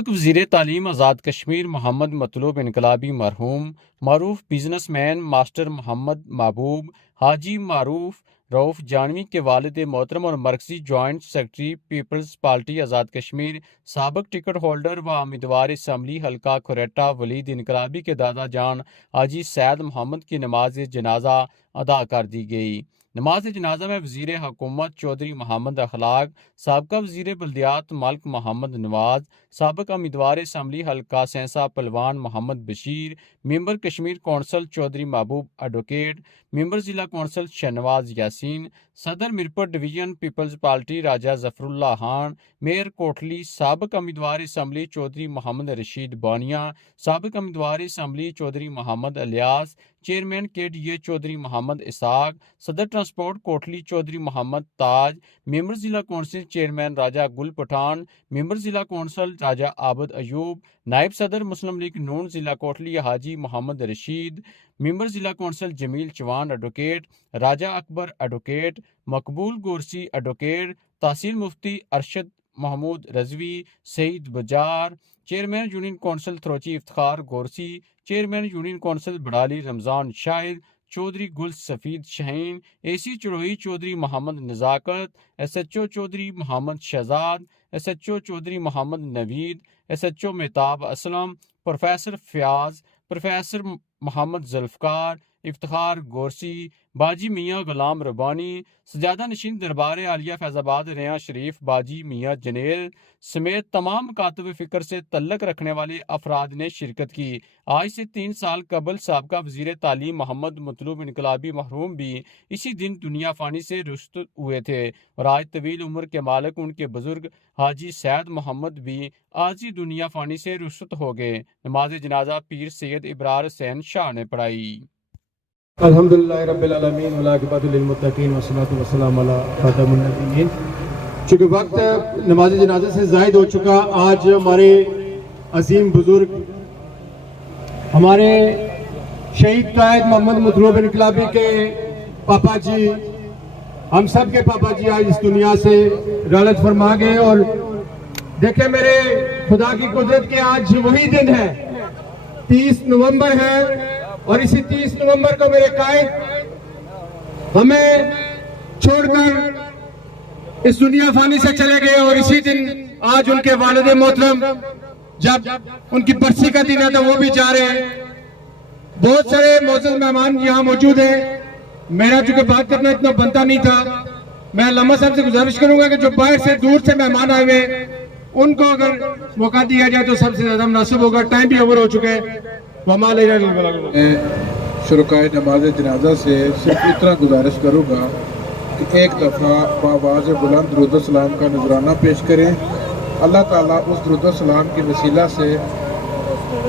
سابق وزیر تعلیم آزاد کشمیر محمد مطلوب انقلابی مرحوم معروف بزنس مین ماسٹر محمد محبوب حاجی معروف رؤف جانوی کے والد محترم اور مرکزی joint secretary Peoples party Azad Kashmir سابق ٹکٹ ہولڈر و امیدوار اسمبلی حلقہ کھریٹا ولید انقلابی کے دادا جان حاجی سید محمد کی نماز جنازہ ادا کر دی گئی۔ نماز جنازہ میں وزیر حکومت چودھری محمد اخلاق، سابقہ وزیر بلدیات ملک محمد نواز، سابق امیدوار اسمبلی حلقہ سینسا پلوان محمد بشیر، ممبر کشمیر کونسل چودھری محبوب ایڈوکیٹ، ممبر ضلع کونسل شہنواز یاسین، صدر میرپور ڈویژن پیپلز پارٹی راجہ ظفر اللہ خان، میئر کوٹلی، سابق امیدوار اسمبلی چودھری محمد رشید بانیہ، سابق امیدوار اسمبلی چودھری محمد الیاس، چیئرمین کے ڈی اے چودھری محمد اسحاق، صدر ٹرانسپورٹ کوٹلی چودھری محمد تاج، ممبر ضلع کونسل چیئرمین راجہ گل پٹھان، ممبر ضلع کونسل راجہ عابد ایوب، نائب صدر مسلم لیگ نون ضلع کوٹلی حاجی محمد رشید، ممبر ضلع council Jamil Chavan advocate, Raja Akbar advocate, Maqbool Gorsi advocate, تحصیل Mufti Arshad Mahmood Rizvi, Saeed Bajar, chairman union council Tharochi Iftikhar Gorsi, chairman union council Barali Ramzan Shahid, Chaudhry Gul Safed Shaheen, A C Charoi Chaudhry Muhammad Nazakat, S H O Chaudhry Muhammad Shahzad, S H O Chaudhry Muhammad Naveed, S H O Mehtab Aslam, professor Fayyaz, professor Muhammad Zulfiqar, Iftikhar Gorsi, باجی میاں غلام ربانی، سجادہ نشین دربار عالیہ فیض آباد ریاں شریف باجی میاں جنیل سمیت تمام مکاتب فکر سے تعلق رکھنے والے افراد نے شرکت کی۔ آج سے 3 سال قبل سابقہ وزیر تعلیم محمد مطلوب انقلابی مرحوم بھی اسی دن دنیا فانی سے رخصت ہوئے تھے اور آج طویل عمر کے مالک ان کے بزرگ حاجی سید محمد بھی آج ہی دنیا فانی سے رخصت ہو گئے۔ نماز جنازہ پیر سید ابرار حسین شاہ نے پڑھائی۔ الحمدللہ رب العالمین والعاقبۃ للمتقین والصلاۃ والسلام علی خاتم النبیین۔ چونکہ وقت نماز جنازہ سے زائد ہو چکا، آج ہمارے عظیم بزرگ ہمارے شہید قائد محمد مطلوب انقلابی کے پاپا جی، ہم سب کے پاپا جی آج اس دنیا سے رحلت فرما گئے۔ اور دیکھیں میرے خدا کی قدرت کے آج وہی دن ہے، 30 نومبر ہے، اور اسی 30 نومبر کو میرے قائد ہمیں چھوڑ کر اس دنیا فانی سے چلے گئے، اور اسی دن آج ان کے والد محترم جب ان کی برسی کا دن ہے تو وہ بھی جا رہے ہیں۔ بہت سارے معزز مہمان یہاں موجود ہیں، میرا چونکہ بات کرنا اتنا بنتا نہیں تھا، میں علامہ صاحب سے گزارش کروں گا کہ جو باہر سے دور سے مہمان آئے ہوئے ان کو اگر موقع دیا جائے تو سب سے زیادہ مناسب ہوگا، ٹائم بھی اوور ہو چکے ہیں۔ شرکائے نماز جنازہ سے صرف اتنا گزارش کروں گا کہ ایک دفعہ بآواز بلند درود و سلام کا نذرانہ پیش کریں۔ اللہ تعالیٰ اس درود و سلام کی وسیلہ سے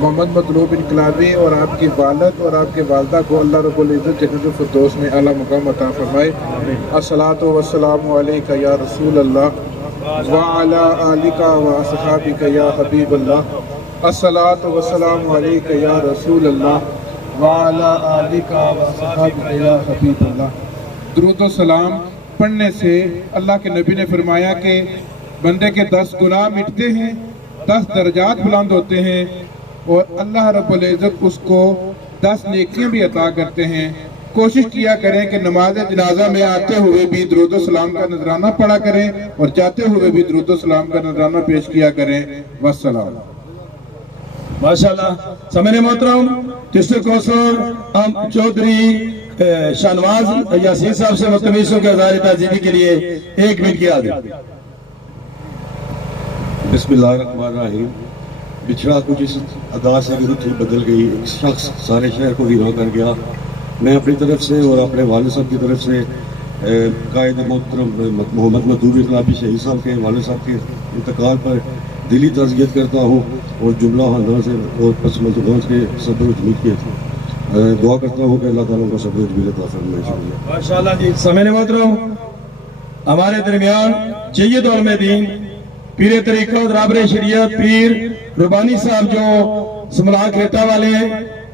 محمد مطلوب انقلابی اور آپ کی والد اور آپ کے والدہ کو اللہ رب العزت جنت الفردوس میں اعلیٰ مقام عطا فرمائے۔ الصلاۃ والسلام علیک یا رسول اللہ وعلی آلک واصحابک یا حبیب اللہ۔ الصلاۃ والسلام علیک یا رسول اللہ وعلی آلک واصحابک یا حبیب اللہ۔ درود و سلام پڑھنے سے اللہ کے نبی نے فرمایا کہ بندے کے 10 گناہ مٹتے ہیں، 10 درجات بلند ہوتے ہیں، اور اللہ رب العزت اس کو 10 نیکیاں بھی عطا کرتے ہیں۔ کوشش کیا کریں کہ نماز جنازہ میں آتے ہوئے بھی درود و سلام کا نذرانہ پڑھا کریں اور جاتے ہوئے بھی درود و سلام کا نذرانہ پیش کیا کریں۔ والسلام۔ ماشاءاللہ سامعین محترم، ڈسٹرکٹ کونسلر چودھری شہنواز یاسین صاحب سے متمیزوں کے اظہار تعزیری کے لیے 1 منٹ کی عادت۔ بسم اللہ الرحمن الرحیم۔ بچھڑا کچھ اس ادا سے ہی بدل گئی، ایک شخص سارے شہر کو ہیرو کر گیا۔ میں اپنی طرف سے اور اپنے والد صاحب کی طرف سے قائد محترم محمد مطلوب انقلابی شہید صاحب کے والد صاحب کے انتقال پر دلی تعزیت کرتا ہوں اور جملہ خاندان سے اور پس منظوران کے صبر و جمیل کی دعا کرتا ہوں کہ اللہ تعالیٰ کو صبر و جمیل عطا فرمائے۔ ماشاءاللہ جی، سامعین محترم، ہمارے درمیان سید علماء دین پیر طریقت رابر شریعت پیر ربانی صاحب جو سملا کھیتا والے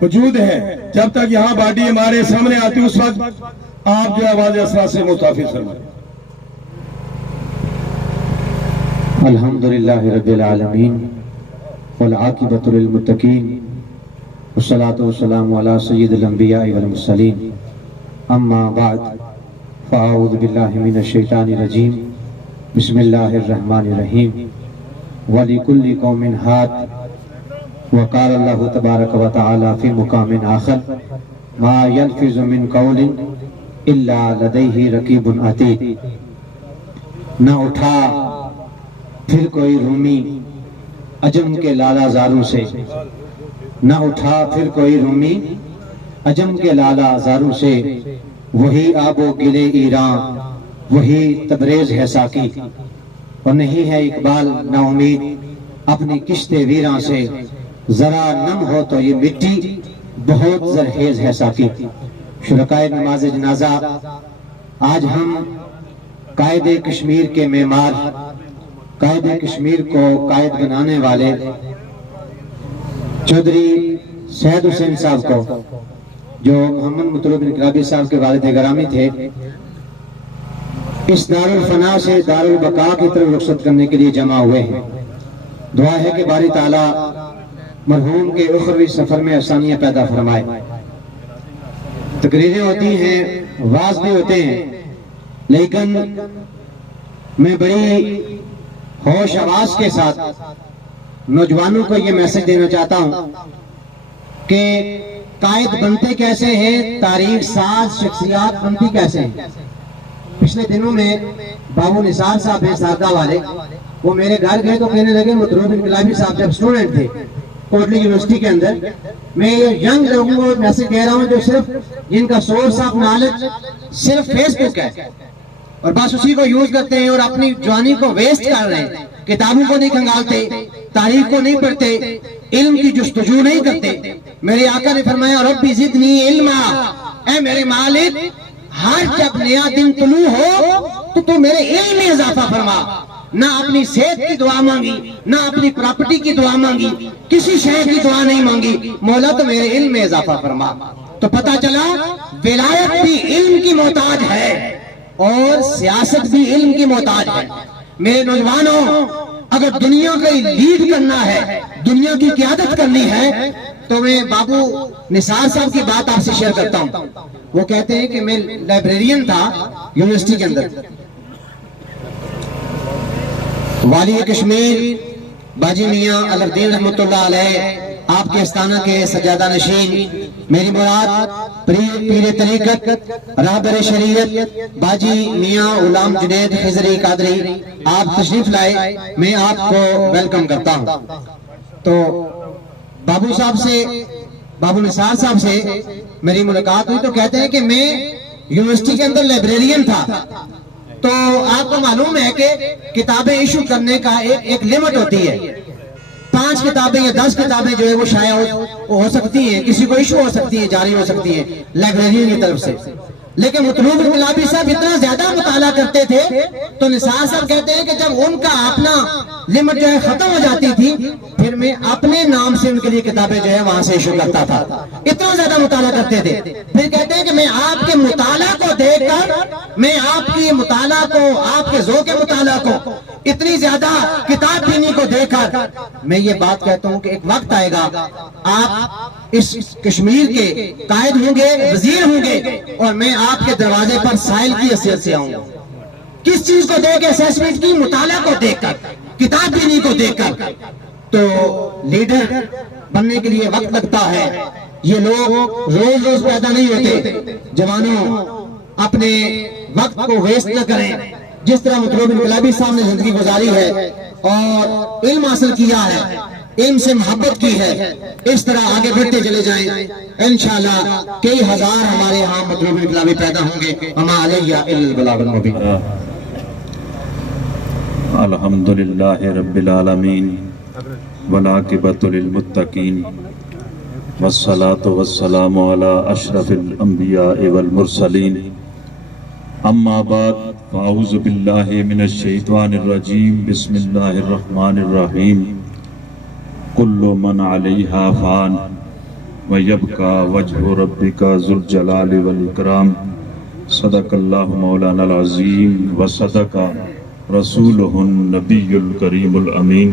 موجود ہیں، جب تک یہاں باڈی ہمارے سامنے آتی اس وقت آپ جو آواز اسرا سے متحفظ فرمائیں۔ الحمدللہ رب العالمین والعاقبۃ للمتقین والصلاۃ والسلام علی سید الانبیاء والمرسلین اما بعد فاعوذ باللہ من الشیطان الرجیم بسم اللہ الرحمن الرحیم وَلِكُلِّ قَوْمٍ هَادٍ وقال اللہ تبارک و تعالی فی مقام آخر ما يلفظ من قول الا لدیہ رقیب عتید۔ نہ اٹھا پھر کوئی رومی عجم کے لالا زاروں سے، نہ اٹھا پھر کوئی رومی عجم کے لالا زاروں سے، وہی آب و گلے ایران وہی تبریز ہے ساکی، اور نہیں ہے اقبال نا امید اپنی کشت ویراں سے، ذرا نم ہو تو یہ مٹی بہت زرخیز ہے ساکی۔ شرکائے نماز جنازہ، آج ہم قائد کشمیر کے معمار، قائد کشمیر کو قائد بنانے والے چودھری سید حسین صاحب کو، جو محمد مطلوب انقلابی صاحب کے والد گرامی تھے، اس دار الفنا سے دار البقا کی طرف رخصت کرنے کے لیے جمع ہوئے ہیں۔ دعا ہے کہ باری تعالیٰ مرحوم کے اخروی سفر میں آسانیاں پیدا فرمائے۔ تقریریں ہوتی ہیں، واعظ بھی ہوتے ہیں، لیکن میں بڑی ہوش آواز کے ساتھ نوجوانوں کو یہ میسج دینا چاہتا ہوں کہ قائد بنتے کیسے ہیں، تاریخ ساز شخصیات بنتی کیسے ہیں۔ پچھلے دنوں میں بابو نثار صاحب ہیں ساردہ والے، وہ میرے گھر گئے تو کہنے لگے مطلوب انقلابی صاحب جب اسٹوڈنٹ تھے کوٹلی یونیورسٹی کے اندر، میں یہ ینگ لوگوں کو میسج دے رہا ہوں جو صرف جن کا سورس آف نالج صرف فیس بک ہے اور بس اسی کو یوز کرتے ہیں اور اپنی جوانی کو ویسٹ کر رہے ہیں، کتابوں کو نہیں کھنگالتے، تاریخ کو نہیں پڑھتے، علم کی جستجو نہیں کرتے۔ میرے آقا نے فرمایا ربی زدنی علما، اے میرے مالک ہر جب نیا دن طلوع ہو تو میرے علم میں اضافہ فرما۔ نہ اپنی صحت کی دعا مانگی، نہ اپنی پراپرٹی کی دعا مانگی، کسی شے کی دعا نہیں مانگی، مولا تو میرے علم میں اضافہ فرما۔ تو پتہ چلا ولایت بھی علم کی محتاج ہے اور سیاست بھی علم کی محتاج ہے۔ میرے نوجوانوں، اگر دنیا کا لیڈ کرنا ہے، دنیا کی قیادت کرنی ہے، تو میں بابو نثار صاحب کی بات آپ سے شیئر کرتا ہوں۔ وہ کہتے ہیں کہ میں لائبریرین تھا یونیورسٹی کے اندر، والی کشمیر باجی میاں الدین رحمۃ اللہ علیہ آپ کے استانہ کے سجادہ نشین، میری مراد پیر طریقت رہبر شریعت باجی میاں غلام جنید خضری قادری، آپ تشریف لائے، میں آپ کو ویلکم کرتا ہوں۔ تو بابو صاحب سے، بابو نثار صاحب سے میری ملاقات ہوئی تو کہتے ہیں کہ میں یونیورسٹی کے اندر لائبریرین تھا، تو آپ کو معلوم ہے کہ کتابیں ایشو کرنے کا ایک لیمٹ ہوتی ہے، 5 کتابیں یا 10 کتابیں جو ہے وہ شائع ہو سکتی ہیں، کسی کو ایشو ہو سکتی ہے، جاری ہو سکتی ہے لائبریرین کی طرف سے۔ لیکن مطلوب انقلابی صاحب اتنا زیادہ مطالعہ کرتے تھے تو نثار صاحب کہتے ہیں کہ جب ان کا اپنا لمٹ جو ہے ختم ہو جاتی تھی، پھر میں اپنے نام سے ان کے لیے کتابیں جو ہے وہاں سے ایشو کرتا تھا، اتنا زیادہ مطالعہ کرتے تھے۔ پھر کہتے ہیں کہ میں آپ کے مطالعہ کو دیکھ کر، میں آپ کی مطالعہ کو، آپ کے ذوق مطالعہ کو، اتنی زیادہ کتاب بینی کو دیکھ کر میں یہ بات کہتا ہوں کہ ایک وقت آئے گا آپ اس کشمیر کے قائد ہوں گے، وزیر ہوں گے، اور میں آپ کے دروازے پر سائل کی حیثیت سے آؤں گا۔ کس چیز کو دیکھ کے؟ اسیسمنٹ کی، مطالعہ کو دیکھ کر، کتاب بینی کو دیکھ کر۔ تو لیڈر بننے کے لیے وقت لگتا ہے، یہ لوگ روز روز پیدا نہیں ہوتے۔ جوانوں، اپنے وقت کو ویسٹ نہ کریں، جس طرح مطلوب انقلابی صاحب نے زندگی گزاری ہے اور علم حاصل کیا ہے، علم سے محبت کی ہے، اس طرح آگے بڑھتے چلے جائیں، انشاءاللہ کئی ہزار ہمارے ہاں مطلوب انقلابی پیدا ہوں گے۔ وما علیہ الا البلاغ المبین۔ الحمدللہ رب العالمین والعاقبۃ للمتقین والصلاة والسلام علی اشرف الانبیاء والمرسلین، اما بعد فاعوذ باللہ من الشیطان الرجیم، بسم اللہ الرحمن الرحیم، کل من علیہا فان ویبقى وجہ ربک ذو الجلال والاکرام، صدق اللہ مولانا العظیم وصدق رسولہ النبی الکریم الامین۔